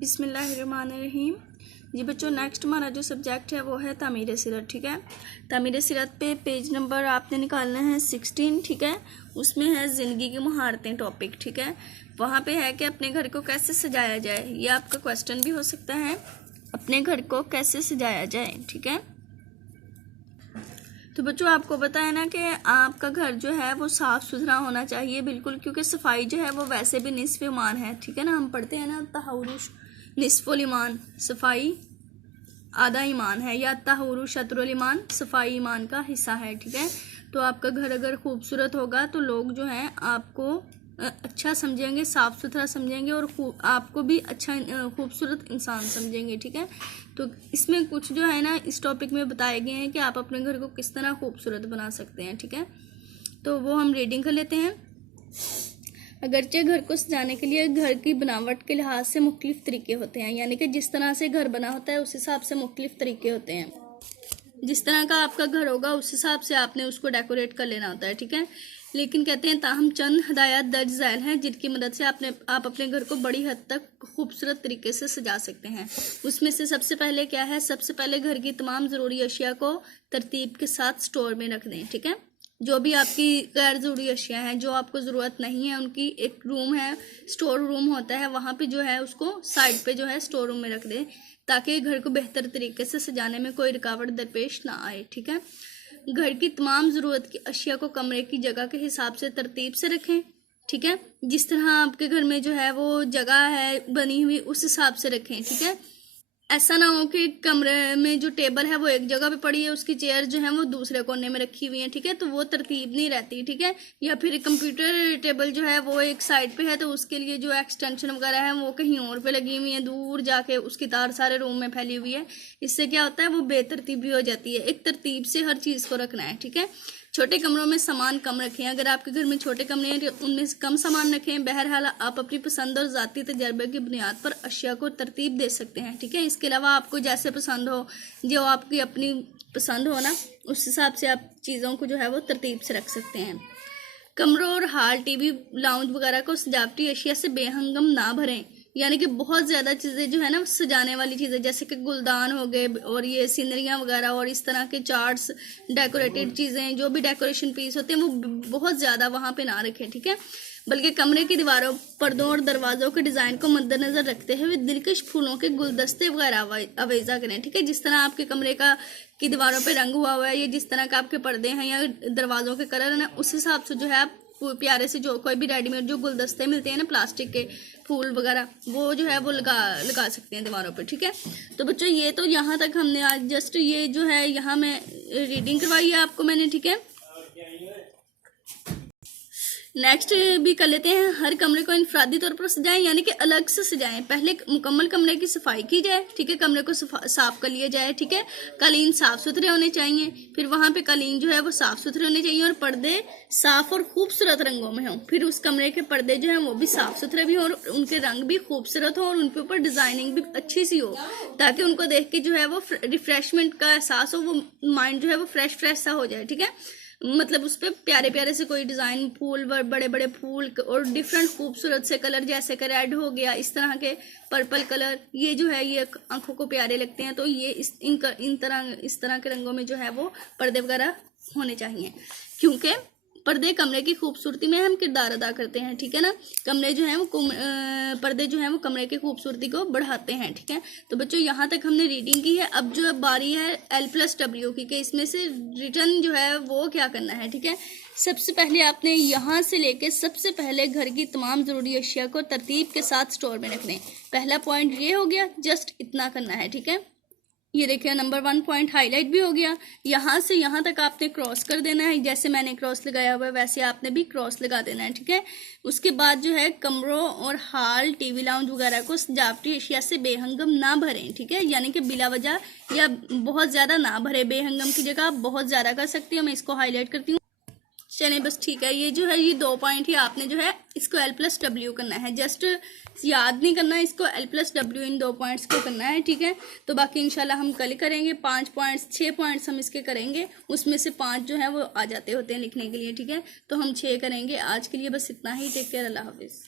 बिस्मिल्लाहिर्रहमानिर्रहीम। जी बच्चों, नेक्स्ट हमारा जो सब्जेक्ट है वो है तामीर सीरत। ठीक है, तामीर सीरत पे पेज नंबर आपने निकालना है 16। ठीक है, उसमें है ज़िंदगी की महारतें टॉपिक। ठीक है, वहाँ पे है कि अपने घर को कैसे सजाया जाए। ये आपका क्वेश्चन भी हो सकता है, अपने घर को कैसे सजाया जाए। ठीक है, तो बच्चों आपको पता है ना कि आपका घर जो है वो साफ़ सुथरा होना चाहिए बिल्कुल, क्योंकि सफाई जो है वो वैसे भी निस्फ़ ईमान है। ठीक है ना, हम पढ़ते हैं ना तहरुश निस्फ़ुल ईमान, सफाई आधा ईमान है, या तहरुश शत्रुल ईमान, सफाई ईमान का हिस्सा है। ठीक है, तो आपका घर अगर खूबसूरत होगा तो लोग जो हैं आपको अच्छा समझेंगे, साफ़ सुथरा समझेंगे और आपको भी अच्छा खूबसूरत इंसान समझेंगे। ठीक है, तो इसमें कुछ जो है ना इस टॉपिक में बताए गए हैं कि आप अपने घर को किस तरह खूबसूरत बना सकते हैं। ठीक है, तो वो हम रीडिंग कर लेते हैं। अगरचे घर को सजाने के लिए घर की बनावट के लिहाज से मुख्तलिफ तरीके होते हैं, यानी कि जिस तरह से घर बना होता है उस हिसाब से मुख्तलिफ तरीके होते हैं। जिस तरह का आपका घर होगा उस हिसाब से आपने उसको डेकोरेट कर लेना होता है। ठीक है, लेकिन कहते हैं ताहम चंद हदायत दर्ज झैल हैं जिनकी मदद से आप अपने घर को बड़ी हद तक खूबसूरत तरीके से सजा सकते हैं। उसमें से सबसे पहले क्या है, सबसे पहले घर की तमाम ज़रूरी अशिया को तरतीब के साथ स्टोर में रख दें। ठीक है, जो भी आपकी गैर ज़रूरी अशिया हैं, जो आपको ज़रूरत नहीं है, उनकी एक रूम है, स्टोर रूम होता है, वहाँ पे जो है उसको साइड पे जो है स्टोर रूम में रख दें, ताकि घर को बेहतर तरीके से सजाने में कोई रुकावट दरपेश ना आए। ठीक है, घर की तमाम ज़रूरत की अशिया को कमरे की जगह के हिसाब से तरतीब से रखें। ठीक है, जिस तरह आपके घर में जो है वो जगह है बनी हुई उस हिसाब से रखें। ठीक है, ऐसा ना हो कि कमरे में जो टेबल है वो एक जगह पे पड़ी है, उसकी चेयर जो है वो दूसरे कोने में रखी हुई है। ठीक है, तो वो तरतीब नहीं रहती। ठीक है, या फिर कंप्यूटर टेबल जो है वो एक साइड पे है तो उसके लिए जो एक्सटेंशन वगैरह है वो कहीं और पे लगी हुई है, दूर जाके उसकी तार सारे रूम में फैली हुई है। इससे क्या होता है, वो बेतरतीबी हो जाती है। एक तरतीब से हर चीज़ को रखना है। ठीक है, छोटे कमरों में सामान कम रखें। अगर आपके घर में छोटे कमरे हैं तो उनमें से कम सामान रखें। बहरहाल आप अपनी पसंद और ज़ाती तजर्बे की बुनियाद पर अशिया को तरतीब दे सकते हैं। ठीक है, इसके अलावा आपको जैसे पसंद हो, जो आपकी अपनी पसंद हो ना, उस हिसाब से आप चीज़ों को जो है वो तरतीब से रख सकते हैं। कमरों और हॉल, टीवी, लाउंज वगैरह को सजावटी अशिया से बेहंगम ना भरें, यानी कि बहुत ज़्यादा चीज़ें जो है ना सजाने वाली चीज़ें जैसे कि गुलदान हो गए और ये सीनरियाँ वगैरह और इस तरह के चार्ट्स, डेकोरेटेड चीज़ें, जो भी डेकोरेशन पीस होते हैं वो बहुत ज़्यादा वहाँ पे ना रखें। ठीक है, बल्कि कमरे की दीवारों, पर्दों और दरवाज़ों के डिज़ाइन को मद्देनज़र रखते हुए दिलकश फूलों के गुलदस्ते वगैरह अवेजा करें। ठीक है, जिस तरह आपके कमरे की दीवारों पे रंग हुआ है, या जिस तरह का आपके पर्दे हैं या दरवाज़ों के कलर हैं, उस हिसाब से जो है आप प्यारे से जो कोई भी रेडीमेड जो गुलदस्ते मिलते हैं ना प्लास्टिक के, फूल वगैरह, वो जो है वो लगा सकते हैं दीवारों पर। ठीक है, तो बच्चों ये तो यहाँ तक हमने आज जस्ट ये जो है यहाँ मैं रीडिंग करवाई है आपको मैंने। ठीक है, नेक्स्ट भी कर लेते हैं। हर कमरे को इनफरादी तौर पर सजाएं, यानी कि अलग से सजाएं। पहले मुकम्मल कमरे की सफाई की जाए। ठीक है, कमरे को साफ कर लिया जाए। ठीक है, कालीन साफ सुथरे होने चाहिए, फिर वहाँ पे कालीन जो है वो साफ सुथरे होने चाहिए और पर्दे साफ और खूबसूरत रंगों में हों। फिर उस कमरे के पर्दे जो हैं वो भी साफ सुथरे भी हों और उनके रंग भी खूबसूरत हो और उनके ऊपर डिज़ाइनिंग भी अच्छी सी हो, ताकि उनको देख के जो है वो रिफ्रेशमेंट का एहसास हो, वो माइंड जो है वो फ्रेश सा हो जाए। ठीक है, मतलब उस पर प्यारे प्यारे से कोई डिज़ाइन, फूल, बड़े बड़े फूल और डिफरेंट खूबसूरत से कलर, जैसे कि रेड हो गया, इस तरह के पर्पल कलर, ये जो है ये आंखों को प्यारे लगते हैं। तो ये इस तरह के रंगों में जो है वो पर्दे वगैरह होने चाहिए, क्योंकि पर्दे कमरे की खूबसूरती में अहम किरदार अदा करते हैं। ठीक है ना, कमरे जो हैं वो पर्दे जो हैं वो कमरे की खूबसूरती को बढ़ाते हैं। ठीक है, तो बच्चों यहाँ तक हमने रीडिंग की है। अब जो बारी है L+W की, कि इसमें से रिटर्न जो है वो क्या करना है। ठीक है, सबसे पहले आपने यहाँ से लेके सबसे पहले घर की तमाम ज़रूरी अशिया को तरतीब के साथ स्टोर में रखने। पहला पॉइंट ये हो गया, जस्ट इतना करना है। ठीक है, ये देखिए नंबर 1 पॉइंट हाईलाइट भी हो गया। यहाँ से यहाँ तक आपने क्रॉस कर देना है, जैसे मैंने क्रॉस लगाया हुआ है वैसे आपने भी क्रॉस लगा देना है। ठीक है, उसके बाद जो है कमरों और हॉल, टीवी, लाउंज वगैरह को सजावटी अशिया से बेहंगम ना भरें। ठीक है, यानी कि बिला वजह या बहुत ज़्यादा ना भरे। बेहंगम की जगह आप बहुत ज़्यादा कर सकती हूँ, मैं इसको हाईलाइट करती हूँ। चलिए बस ठीक है, ये जो है ये 2 पॉइंट ही आपने जो है इसको L+W करना है, जस्ट याद नहीं करना है, इसको L+W इन 2 पॉइंट्स को करना है। ठीक है, तो बाकी इंशाल्लाह हम कल करेंगे। 5 पॉइंट्स 6 पॉइंट्स हम इसके करेंगे, उसमें से 5 जो है वो आ जाते होते हैं लिखने के लिए। ठीक है, तो हम 6 करेंगे। आज के लिए बस इतना ही। टेक केयर, अल्लाह हाफिज़।